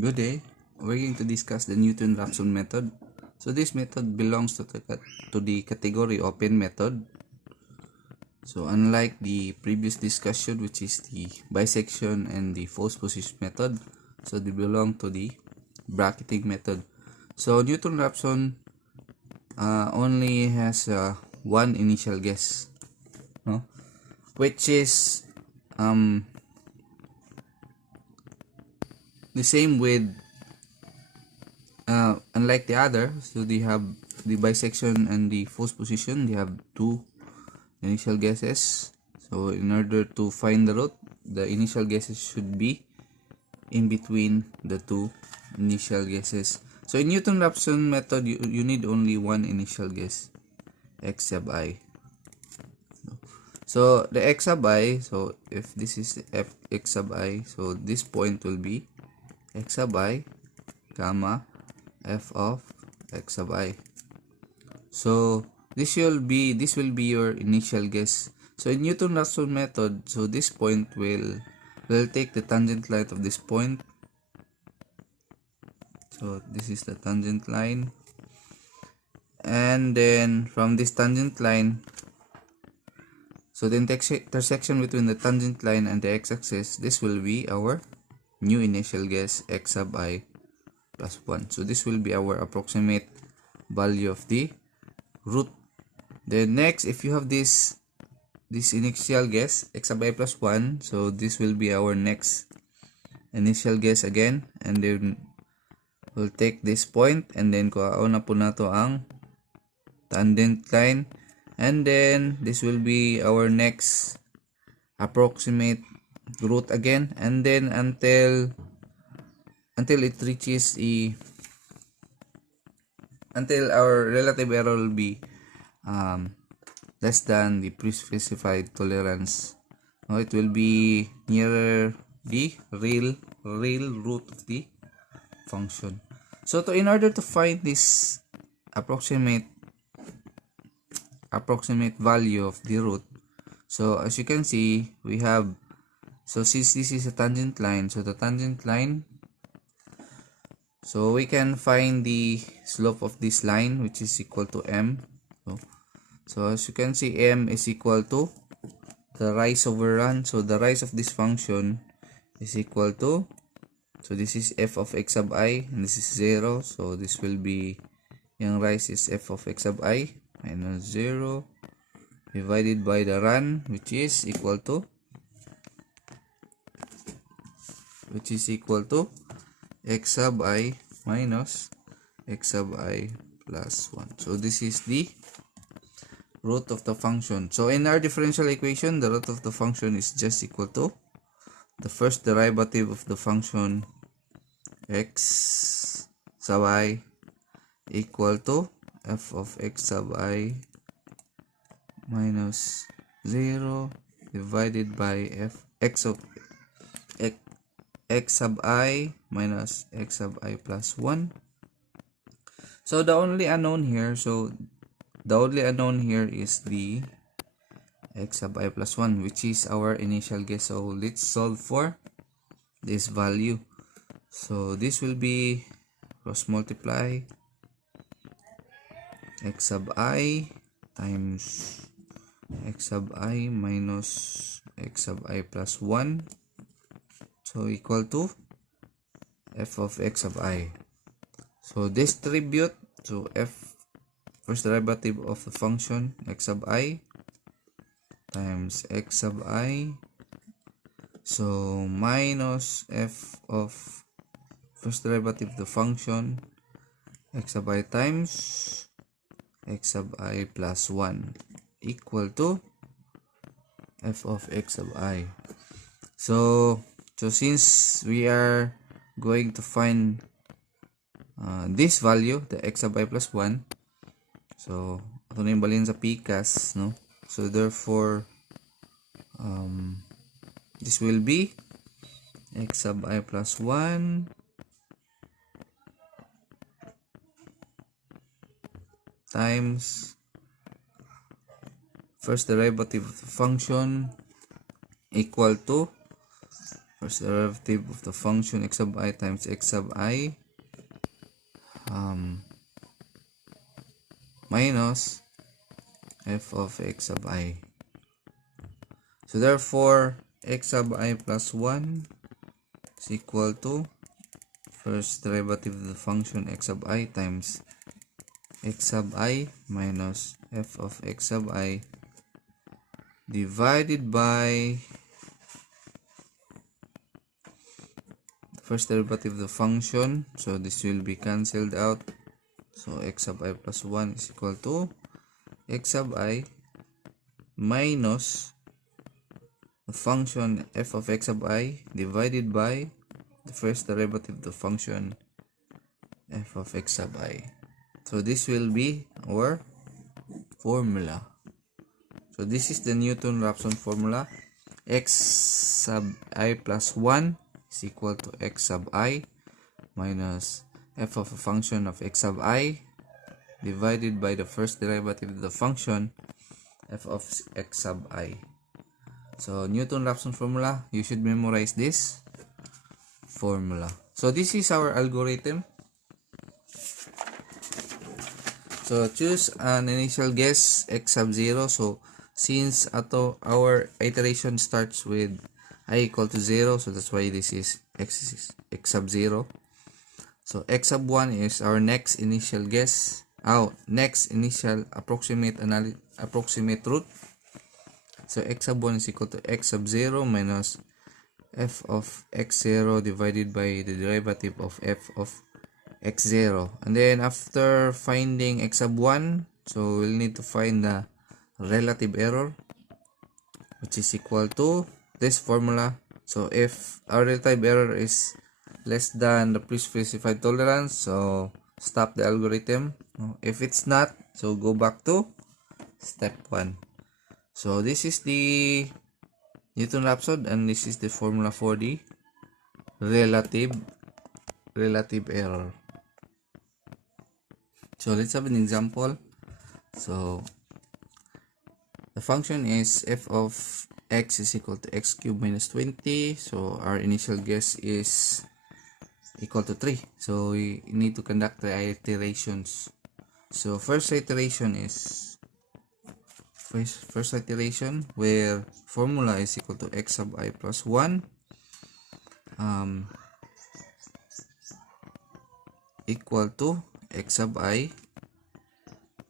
Good day. We're going to discuss the Newton-Raphson method. So this method belongs to the category open method. So unlike the previous discussion, which is the bisection and the false position method, so they belong to the bracketing method. So Newton-Raphson only has one initial guess, no? Which is the same with unlike the other. So they have the bisection and the false position, they have two initial guesses. So in order to find the root, the initial guesses should be in between the two initial guesses. So in Newton-Raphson method, you need only one initial guess, x sub I. So the x sub I, so if this is x sub I, so this point will be x sub I comma f of x sub I. So this will be your initial guess. So in Newton-Raphson method, so this point will take the tangent line of this point. So this is the tangent line, and then from this tangent line, so the intersection between the tangent line and the x-axis, this will be our new initial guess, x sub I plus 1. So this will be our approximate value of the root. Then next, if you have this initial guess, x sub I plus 1, so this will be our next initial guess again, and then we'll take this point and then kuhaon na po nato ang tangent line, and then this will be our next approximate root again, and then until it reaches until our relative error will be less than the pre-specified tolerance. No, it will be nearer the real root of the function. So in order to find this approximate value of the root, so as you can see, we have, so since this is a tangent line, so the tangent line, so we can find the slope of this line, which is equal to m. So as you can see, m is equal to the rise over run. So the rise of this function is equal to, so this is f of x sub I, and this is 0. So this will be, yung rise is f of x sub I minus 0 divided by the run, which is equal to x sub I minus x sub I plus 1. So this is the root of the function. So in our differential equation, the root of the function is just equal to the first derivative of the function x sub I equal to f of x sub I minus 0 divided by x sub I minus x sub I plus 1. So the only unknown here, is the x sub I plus 1, which is our initial guess. So let's solve for this value. So this will be cross multiply x sub I times x sub I minus x sub I plus 1, so equal to f of x sub I. So distribute, so first derivative of the function x sub I times x sub I, so minus f of first derivative of the function x sub I times x sub I plus 1 equal to f of x sub I. So since we are going to find this value, the x sub I plus 1, so ito na yung balin sa PCAS, no? So therefore this will be x sub I plus 1 times first derivative of the function equal to first derivative of the function x sub I times x sub I minus f of x sub I. So therefore, x sub I plus 1 is equal to first derivative of the function x sub I times x sub I minus f of x sub I divided by the first derivative of the function. So this will be cancelled out. So x sub I plus 1 is equal to x sub I minus the function f of x sub I divided by the first derivative of the function f of x sub I. So this will be our formula. So this is the Newton-Raphson formula. X sub I plus 1 is equal to x sub I minus f of a function of x sub I divided by the first derivative of the function f of x sub I. So Newton-Raphson formula, you should memorize this formula. So this is our algorithm. So choose an initial guess x sub 0. So since our iteration starts with I equal to 0, so that's why this is x sub 0. So x sub 1 is our next initial guess. Next initial approximate root. So x sub 1 is equal to x sub 0 minus f of x0 divided by the derivative of f of x0. And then after finding x sub 1, so we'll need to find the relative error, which is equal to this formula. So if our relative error is less than the pre-specified tolerance, so stop the algorithm. If it's not, so go back to step 1. So this is the Newton-Raphson, and this is the formula for the relative error. So let's have an example. So the function is f of x is equal to x cubed minus 20. So our initial guess is equal to 3. So we need to conduct the iterations. So first iteration where formula is equal to x sub I plus 1 equal to x sub I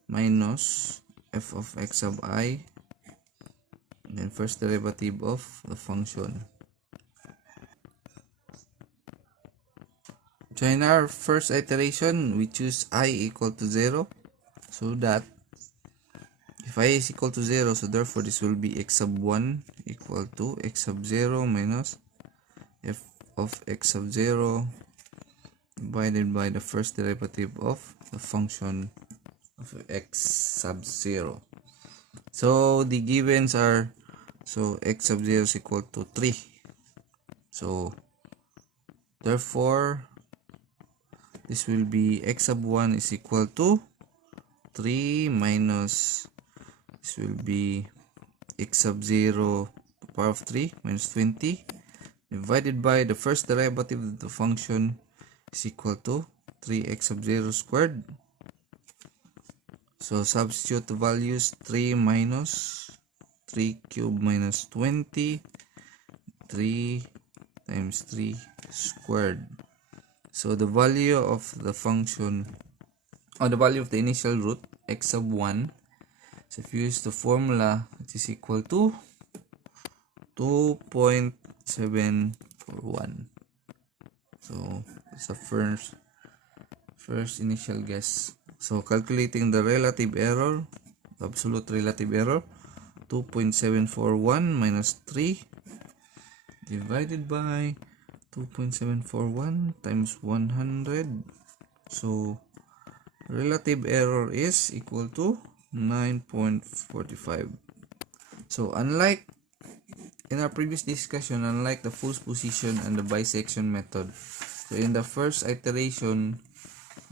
minus f of x sub I, and then first derivative of the function. So in our first iteration, we choose I equal to 0, so that if I is equal to 0, so therefore this will be x sub 1 equal to x sub 0 minus f of x sub 0 divided by the first derivative of the function of x sub 0. So the givens are, so x sub 0 is equal to 3. So therefore this will be x sub 1 is equal to 3 minus, this will be x sub 0 to the power of 3 minus 20 divided by the first derivative of the function is equal to 3x sub 0 squared. So substitute the values, 3 minus 3 cubed minus 20, 3 times 3 squared. So the value of the function, or the value of the initial root, x sub 1, so if you use the formula, it is equal to 2.741. So it's the first initial guess. So calculating the relative error, absolute relative error, 2.741 minus 3 divided by 2.741 times 100. So relative error is equal to 9.45. So unlike in our previous discussion, unlike the false position and the bisection method, so in the first iteration,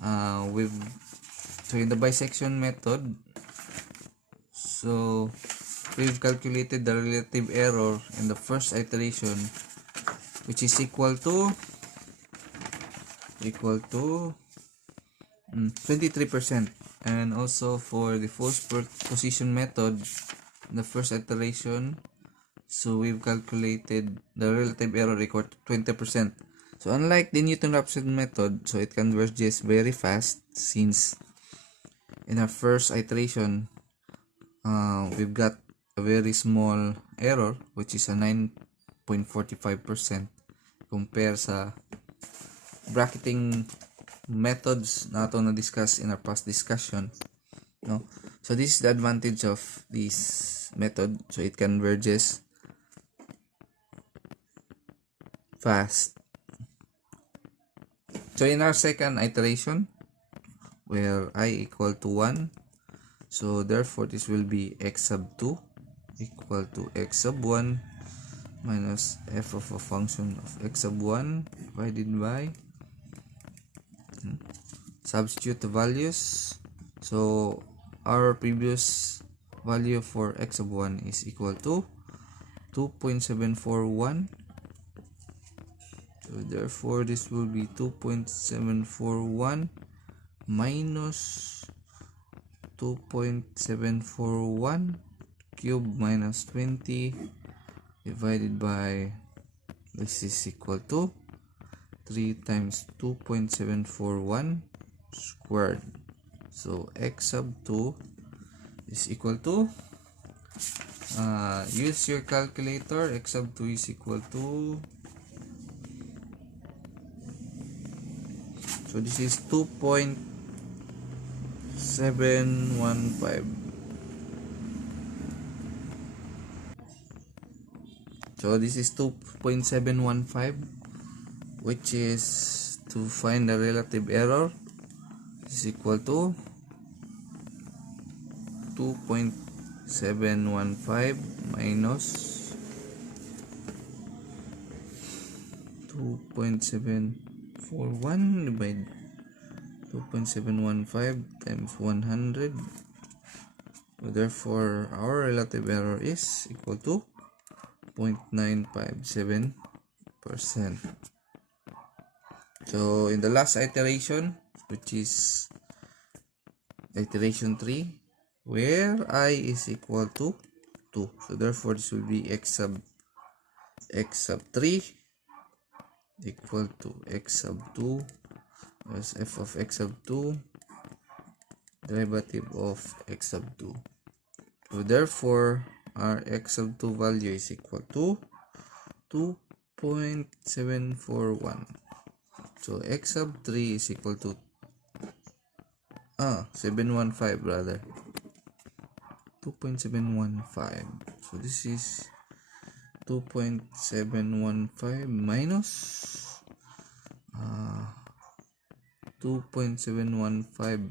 in the bisection method, so we've calculated the relative error in the first iteration which is equal to 23%. And also for the false position method, the first iteration, so we've calculated the relative error equal to 20%. So unlike the Newton-Raphson method, so it converges very fast, since in our first iteration we've got a very small error, which is a 9.45%, compare sa bracketing methods na ito na-discuss in our past discussion, no? So this is the advantage of this method, so it converges fast. So in our second iteration, where I equal to 1, so therefore this will be x sub 2 equal to x sub 1 minus f of a function of x sub 1 divided by, substitute the values. So our previous value for x sub 1 is equal to 2.741. So therefore this will be 2.741 minus 2.741 cube minus 20 divided by, this is equal to 3 times 2.741 squared. So x sub 2 is equal to, use your calculator, x sub 2 is equal to, so this is 2.715. So this is 2.715, which is, to find the relative error, is equal to 2.715 minus 2.741 divided 2.715 times 100. So therefore our relative error is equal to 0.957%. So in the last iteration, which is iteration 3, where I is equal to 2, so therefore this will be x sub 3 equal to x sub 2 as f of x sub 2 derivative of x sub 2. So therefore our x sub 2 value is equal to 2.741. So x sub 3 is equal to 715 rather, 2.715. So this is 2.715 minus 2.715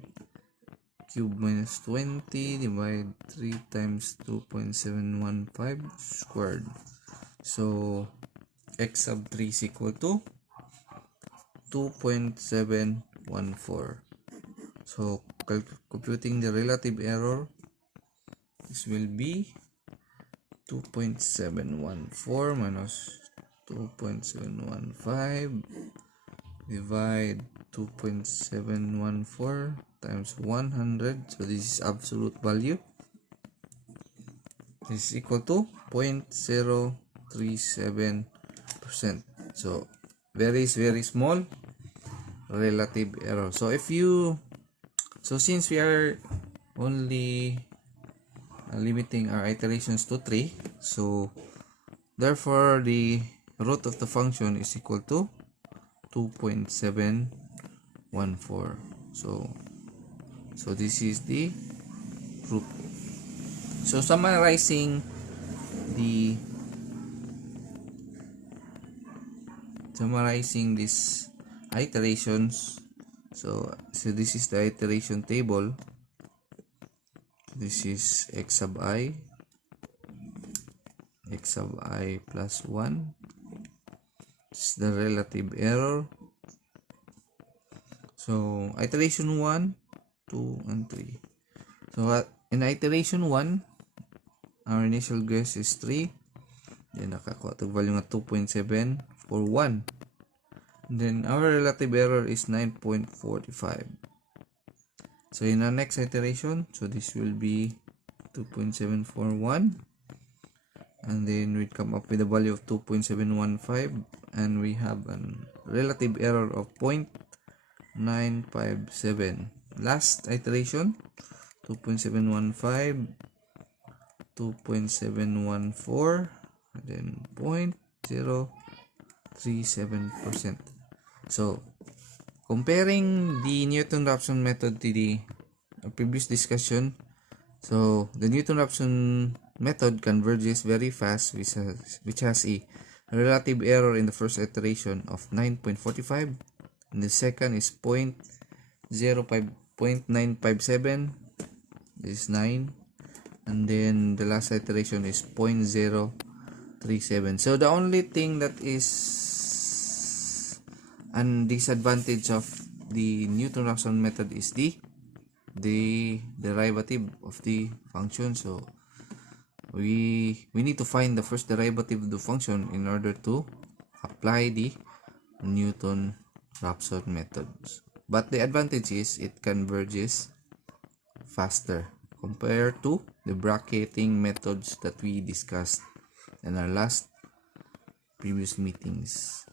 cube minus 20 divide 3 times 2.715 squared. So x sub 3 is equal to 2.714. So computing the relative error, this will be 2.714 minus 2.715 divide 2.714 times 100. So this is absolute value. This is equal to 0.037%. So very small relative error. So since we are only limiting our iterations to 3, so therefore the root of the function is equal to 2.714. So this is the root. So summarizing these iterations, so this is the iteration table. This is x sub I plus 1. This is the relative error. So iteration 1, 2, and 3. So in iteration 1, our initial guess is 3. Then nakakuha ito value nga 2.7. Of for 1. Then our relative error is 9.45. So in our next iteration, so this will be 2.741, and then we come up with a value of 2.715, and we have a relative error of 0.957. Last iteration, 2.715, 2.714, and then 0.037%. So comparing the Newton-Raphson method to the previous discussion, so the Newton-Raphson method converges very fast, which has a relative error in the first iteration of 9.45, and the second is 0.957, this is 9, and then the last iteration is 0.037. So the only thing that is an disadvantage of the Newton-Raphson method is the derivative of the function. So we need to find the first derivative of the function in order to apply the Newton-Raphson methods. But the advantage is it converges faster compared to the bracketing methods that we discussed in our previous meetings.